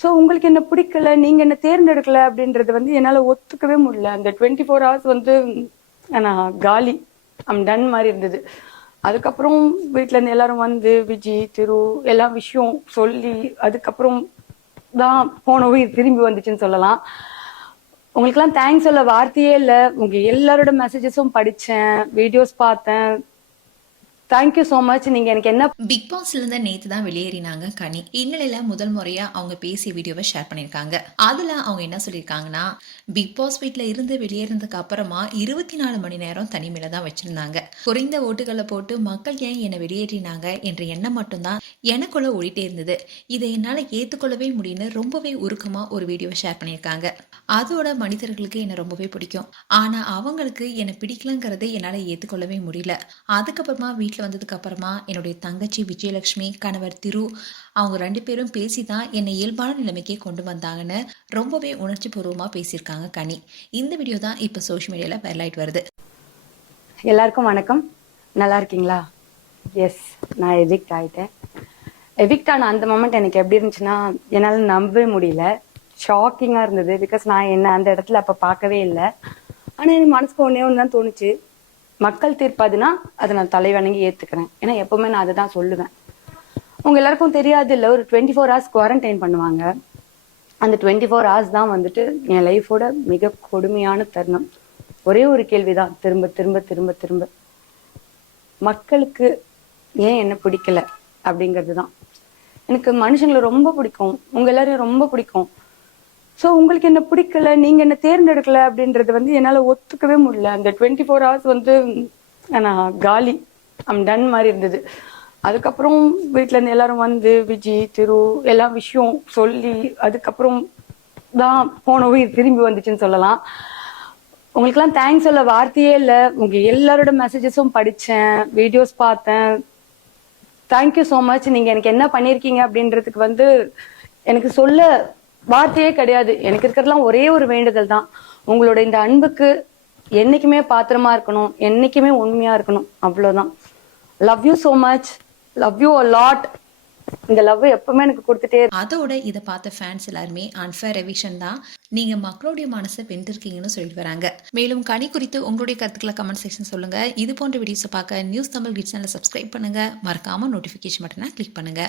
So உங்களுக்கு என்ன பிடிக்கல, நீங்க என்ன தேர்ந்தெடுக்கல அப்படின்றது வந்து என்னால ஒத்துக்கவே முடியல. அந்த 24 ஹவர்ஸ் வந்து நான் காலி, டன் மாதிரி இருந்தது. அதுக்கப்புறம் வீட்டுல இருந்து எல்லாரும் வந்து விஜி திரு எல்லா விஷயம் சொல்லி அதுக்கப்புறம் தான் போன உயிர் திரும்பி வந்துச்சுன்னு சொல்லலாம். உங்களுக்கெல்லாம் தேங்க்ஸ் சொல்ல வார்த்தையே இல்லை. உங்க எல்லாரோட மெசேஜஸும் படிச்சேன், வீடியோஸ் பார்த்தேன். Thank you so much. நீங்க எனக்கு என்ன பிக் பாஸ்ல இருந்து நேத்து தான் வெளியேறினாங்க கனி. இந்நிலையில முதல் முறையா அவங்க பேசிய வீடியோவை ஷேர் பண்ணிருக்காங்க. அதுல அவங்க என்ன சொல்லியிருக்காங்கன்னா, பிக் பாஸ் வீட்ல இருந்து வெளியேறினதுக்கு அப்புறமா 24 மணி நேரம் தனிமையில தான் வச்சிருந்தாங்க. குறைந்த ஓட்டுகளை போட்டு மக்கள் ஏன் என்னை வெளியேறினாங்க என்ற எண்ணம் மட்டும்தான் எனக்குள்ள ஓடிட்டே இருந்தது. இதை என்னால ஏத்துக்கொள்ளவே முடியும்னு ரொம்பவே உருக்கமா ஒரு வீடியோவை ஷேர் பண்ணியிருக்காங்க. அதோட மனிதர்களுக்கு என்ன ரொம்பவே பிடிக்கும், ஆனா அவங்களுக்கு என்ன பிடிக்கலங்கிறதை என்னால ஏத்துக்கொள்ளவே முடியல. அதுக்கப்புறமா வீட்டுல வந்ததுக்கு அப்புறமா என்னுடைய தங்கச்சி விஜயலட்சுமி, கணவர் திரு, அவங்க 2 பேரும் பேசி தான் என்னை இயல்பான நிலைமைக்கே கொண்டு வந்தாங்கன்னு ரொம்பவே உணர்ச்சி பூர்வமா பேசியிருக்காங்க கனி. இந்த வீடியோ தான் இப்ப சோஷியல் மீடியால வைரல் ஆயிட்டு வருது. எல்லாருக்கும் வணக்கம். நல்லா இருக்கீங்களா? எஸ், நான் எவிக்ட் ஆயிட்டேன். எவிக்ட் ஆன அந்த மொமெண்ட் எனக்கு எப்படி இருந்துச்சுன்னா, என்னால நம்பவே முடியல. ஷாக்கிங்கா இருந்தது. பிகாஸ் நான் என்ன அந்த இடத்துல அப்ப பார்க்கவே இல்லை. ஆனா எனக்கு மனசுக்கு ஒண்ணு தான் தோணுச்சு, மக்கள் தீர்ப்பாதுன்னா அதை நான் தலைவணங்கி ஏத்துக்கிறேன். ஏன்னா எப்பவுமே நான் அதை தான் சொல்லுவேன். உங்க எல்லாருக்கும் தெரியாது இல்லை, ஒரு 24 ஹவர்ஸ் குவாரண்டைன் பண்ணுவாங்க. அந்த 24 ஹவர்ஸ் தான் வந்துட்டு என் லைஃபோட மிக கொடுமையான தருணம். ஒரே ஒரு கேள்விதான் திரும்ப திரும்ப திரும்ப திரும்ப, மக்களுக்கு ஏன் என்ன பிடிக்கல அப்படிங்கிறது தான். எனக்கு மனுஷங்களை ரொம்ப பிடிக்கும், உங்க எல்லாரையும் ரொம்ப பிடிக்கும். ஸோ உங்களுக்கு என்ன பிடிக்கல, நீங்க என்ன தேர்ந்தெடுக்கல அப்படின்றது வந்து என்னால ஒத்துக்கவே முடியல. அந்த 24 ஹவர்ஸ் வந்து நான் காலி, டன் மாதிரி இருந்தது. அதுக்கப்புறம் வீட்டுல இருந்து எல்லாரும் வந்து விஜி திரு எல்லா விஷயம் சொல்லி அதுக்கப்புறம் தான் போன உயிர் திரும்பி வந்துச்சுன்னு சொல்லலாம். உங்களுக்கெல்லாம் தேங்க்ஸ் சொல்ல வார்த்தையே இல்லை. உங்க எல்லாரோட மெசேஜஸும் படிச்சேன், வீடியோஸ் பார்த்தேன். Thank you so much. நீங்க எனக்கு என்ன பண்ணிருக்கீங்க அப்படின்றதுக்கு வந்து எனக்கு சொல்ல வார்த்தையே கிடையாது. எனக்கு இருக்கிறதுலாம் ஒரே ஒரு வேண்டுதல் தான், உங்களோட இந்த அன்புக்கு என்னைக்குமே பாத்திரமா இருக்கணும், என்னைக்குமே உண்மையா இருக்கணும், அவ்வளவுதான். Love you so much, love you a lot. இந்த லவ் எப்பவுமே எனக்கு கொடுத்துட்டே. அதோட இதை பார்த்த ஃபேன்ஸ் எல்லாருமே அன்ஃபேர் எவிக்ஷன் தான், நீங்க மக்களுடைய மனசை வென்றிருக்கீங்கன்னு சொல்லிட்டு வராங்க. மேலும் கனி குறித்து உங்களுடைய கருத்துக்களை கமெண்ட் செக்ஷன் சொல்லுங்க. இது போன்ற வீடியோஸை பார்க்க நியூஸ் தமிழ் கிட்ஸ் சேனலை சப்ஸ்கிரைப் பண்ணுங்க. மறக்காம நோட்டிஃபிகேஷன் பட்டனை கிளிக் பண்ணுங்க.